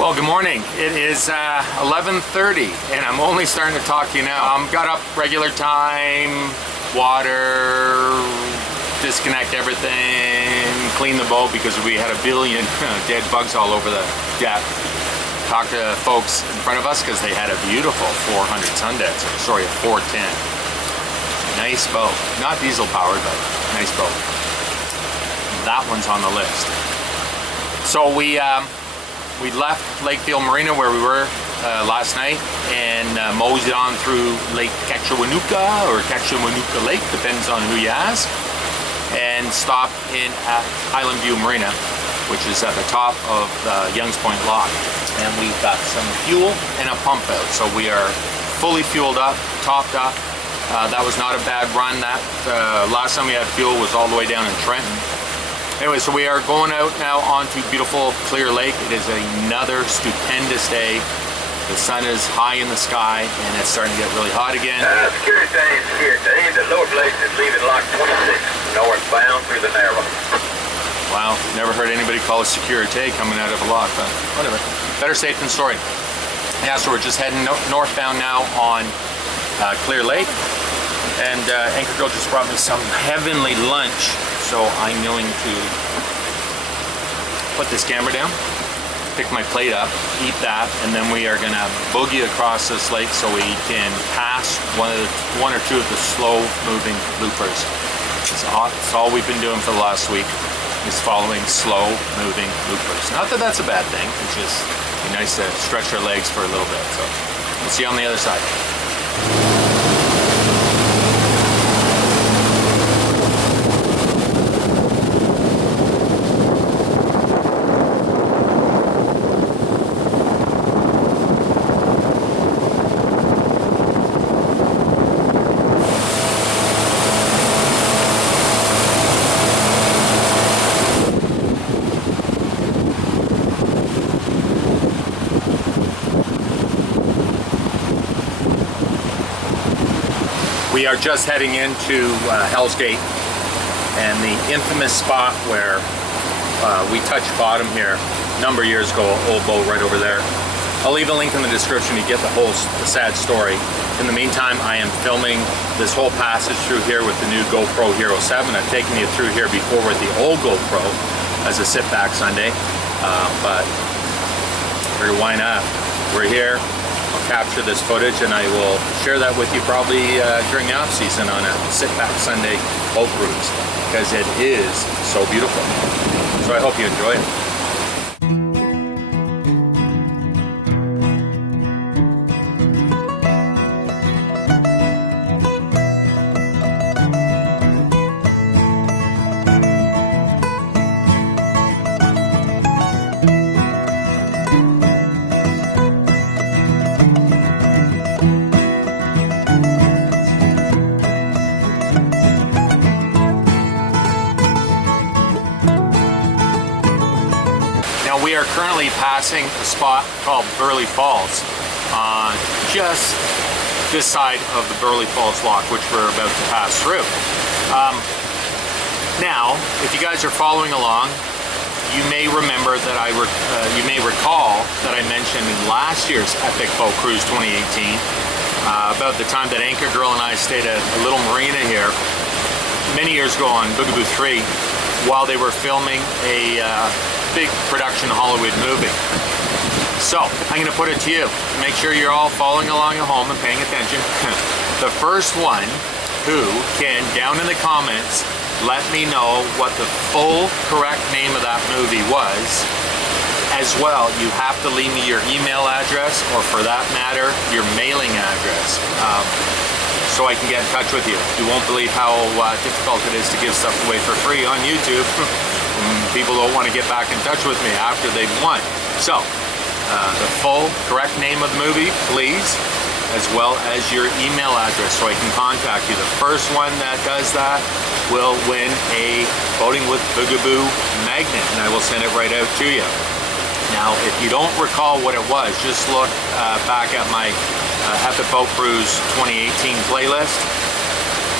Well, good morning. It is 11:30 and I'm only starting to talk to you now. Got up regular time, water, disconnect everything, clean the boat because we had a billion dead bugs all over the deck. Talked to folks in front of us because they had a beautiful 400 Sundancer, sorry, a 410. Nice boat. Not diesel powered, but nice boat. That one's on the list. So we left Lakefield Marina where we were last night and moseyed on through Lake Ketchawanuka or Ketchawanuka Lake, depends on who you ask, and stopped in at Island View Marina, which is at the top of Young's Point Lock. And we've got some fuel and a pump out, so we are fully fueled up, topped up. That was not a bad run. That last time we had fuel was all the way down in Trenton. Anyway, so we are going out now onto beautiful Clear Lake. It is another stupendous day. The sun is high in the sky and it's starting to get really hot again. Security. The load lake is leaving lock 26 northbound through the narrow. Wow, never heard anybody call it security coming out of a lock, but whatever. Better safe than sorry. Yeah, so we're just heading northbound now on Clear Lake. And Anchor Girl just brought me some heavenly lunch, so I'm going to put this camera down, pick my plate up, eat that, and then we are going to boogie across this lake so we can pass one or two of the slow-moving loopers. It's all we've been doing for the last week is following slow-moving loopers. Not that that's a bad thing, it's just nice to stretch our legs for a little bit. So we'll see you on the other side. We are just heading into Hell's Gate and the infamous spot where we touched bottom here a number of years ago, old boat right over there. I'll leave a link in the description to get the sad story. In the meantime, I am filming this whole passage through here with the new GoPro Hero 7. I've taken you through here before with the old GoPro as a sit-back Sunday, but why not? We're here. I'll capture this footage and I will share that with you probably during the off season on a sit-back Sunday boat cruise because it is so beautiful. So I hope you enjoy it. We are currently passing a spot called Burley Falls on just this side of the Burley Falls lock, which we're about to pass through. Now, if you guys are following along, you may remember that you may recall that I mentioned in last year's Epic Boat Cruise 2018 about the time that Anchor Girl and I stayed at a little marina here many years ago on Boogaboo 3 while they were filming a big production Hollywood movie. So I'm going to put it to you. Make sure you're all following along at home and paying attention. The first one who can, down in the comments, let me know what the full correct name of that movie was. As well, you have to leave me your email address, or for that matter, your mailing address, so I can get in touch with you. You won't believe how difficult it is to give stuff away for free on YouTube. People don't want to get back in touch with me after they've won. So, the full correct name of the movie, please, as well as your email address so I can contact you. The first one that does that will win a Boating with Boogaboo magnet, and I will send it right out to you. Now, if you don't recall what it was, just look back at my Epic Boat Cruise 2018 playlist.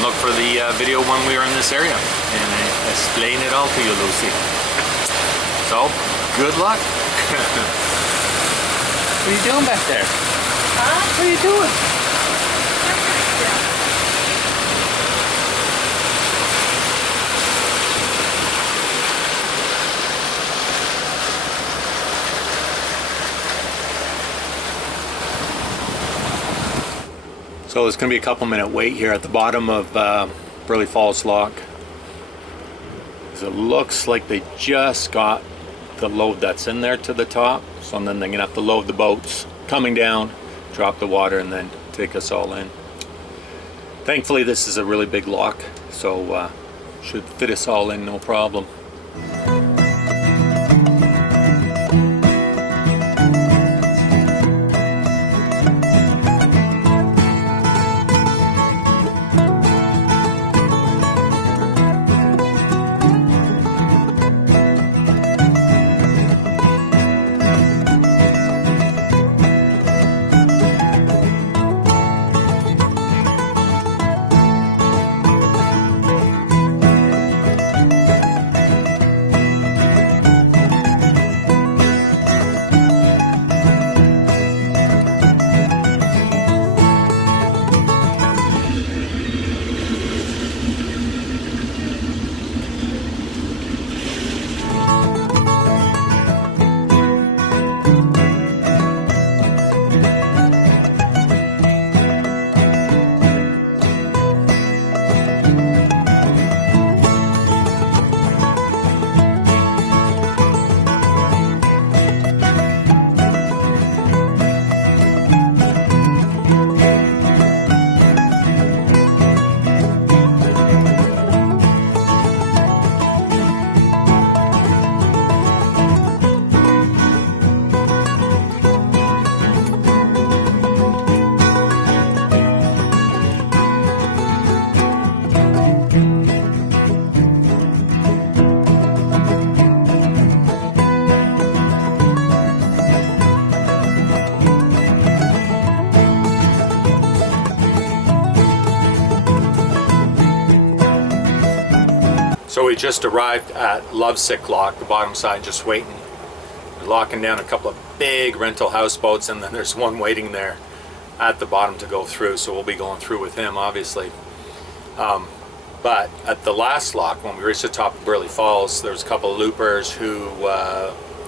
Look for the video when we were in this area, and I explain it all to you, Lucy. So, good luck. What are you doing back there? Huh? What are you doing? So it's going to be a couple-minute wait here at the bottom of Burley Falls Lock. It looks like they just got the load that's in there to the top. So then they're going to have to load the boats coming down, drop the water, and then take us all in. Thankfully, this is a really big lock, so should fit us all in no problem. So we just arrived at Lovesick Lock, the bottom side, just waiting. We're locking down a couple of big rental houseboats, and then there's one waiting there at the bottom to go through, so we'll be going through with him, obviously. But at the last lock, when we reached the top of Burley Falls, there was a couple of loopers who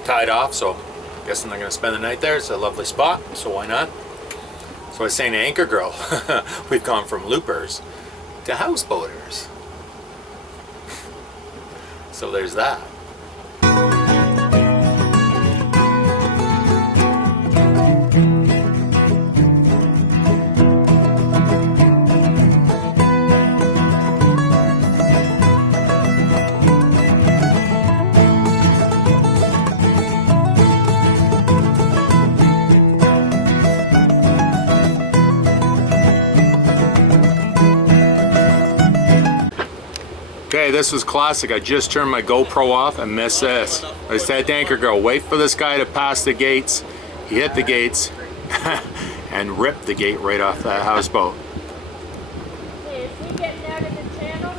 tied off, so I'm guessing they're going to spend the night there. It's a lovely spot, so why not? So I was saying to Anchor Girl, we've gone from loopers to houseboaters. So there's that. Okay, this was classic. I just turned my GoPro off and missed this. I said to Anchor Girl, wait for this guy to pass the gates. He hit the gates and ripped the gate right off that houseboat. Hey, is he getting out of the channel?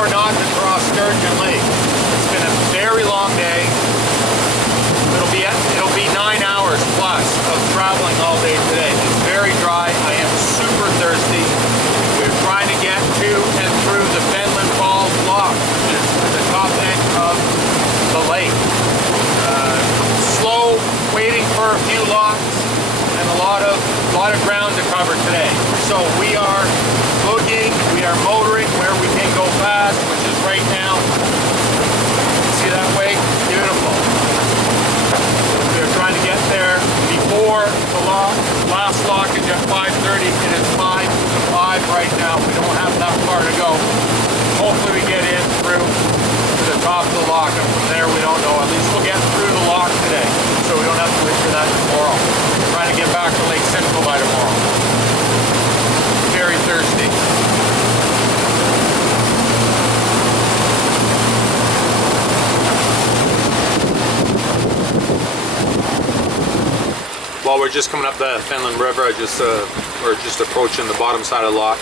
or not to cross Sturgeon Lake. It's been a very long day. It'll be 9 hours plus of traveling all day today. It's very dry. I am super thirsty. We're trying to get to and through the Fenelon Falls lock, which is at the top end of the lake. Slow, waiting for a few locks, and a lot of ground to cover today. So we are boogieing, we are motoring where we can go fast, which is right now. See that way? Beautiful. We are trying to get there before the last lockage at 5:30. It is 5 to 5 right now. We don't have that far to go. Hopefully we get in through to the top of the lock, and from there we don't know. At least we'll get through the lock today, so we don't have to wait for that tomorrow. We're trying to get back to Lake Simcoe by tomorrow. Very thirsty. Well, we're just coming up the Fenelon River. We're just approaching the bottom side of the lock.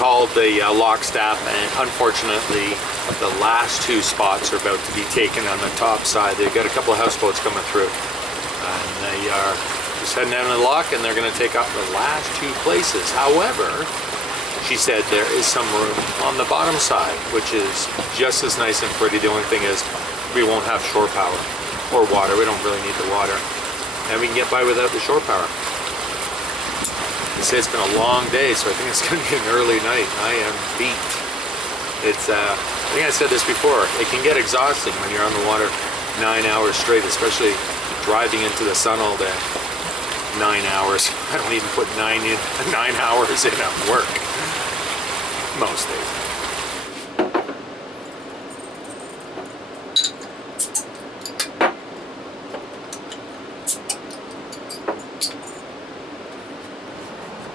Called the lock staff, and unfortunately the last two spots are about to be taken on the top side. They've got a couple of houseboats coming through, and they are just heading down to the lock, and they're going to take up the last two places. However, she said there is some room on the bottom side, which is just as nice and pretty. The only thing is we won't have shore power or water. We don't really need the water, and we can get by without the shore power. They say it's been a long day, so I think it's going to be an early night. I am beat. It's, I think I said this before, it can get exhausting when you're on the water 9 hours straight, especially driving into the sun all day. 9 hours. I don't even put 9 hours in at work most days.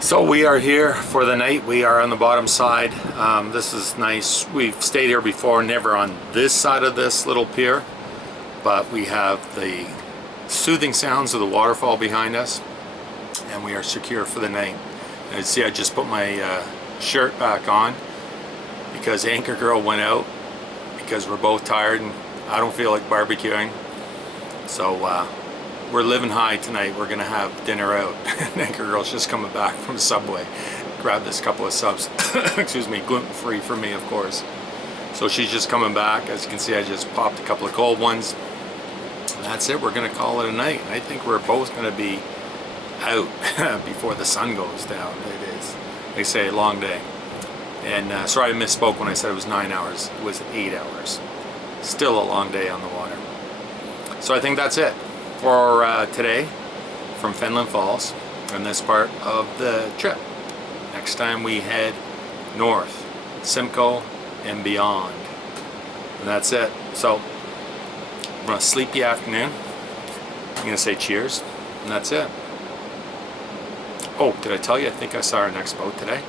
So we are here for the night. We are on the bottom side. This is nice. We've stayed here before, never on this side of this little pier, but we have the soothing sounds of the waterfall behind us, and we are secure for the night. And see, I just put my shirt back on because Anchor Girl went out because we're both tired and I don't feel like barbecuing. So we're living high tonight. We're gonna have dinner out. Anchor Girl's just coming back from Subway. Grabbed this couple of subs. Excuse me, gluten-free for me, of course. So she's just coming back. As you can see, I just popped a couple of cold ones. And that's it. We're gonna call it a night. I think we're both gonna be out before the sun goes down. It is, they say, a long day. And sorry I misspoke when I said it was 9 hours. It was 8 hours. Still a long day on the water. So I think that's it for today from Fenelon Falls and this part of the trip. Next time we head north, Simcoe and beyond. And that's it. So on a sleepy afternoon, I'm gonna say cheers, and that's it. Oh, did I tell you I think I saw our next boat today?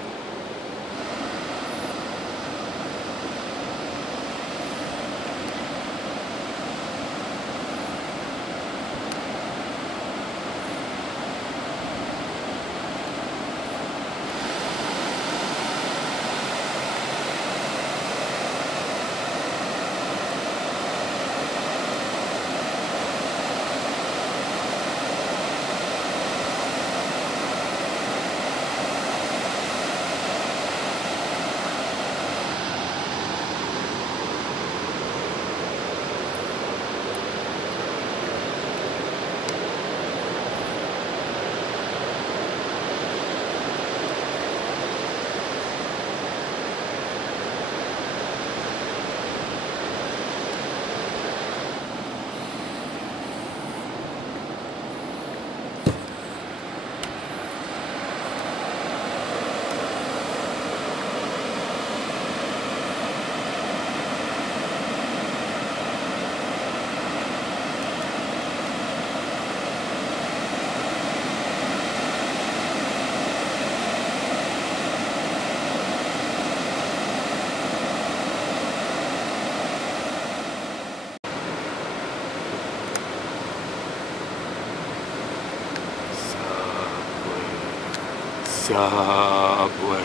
Subway.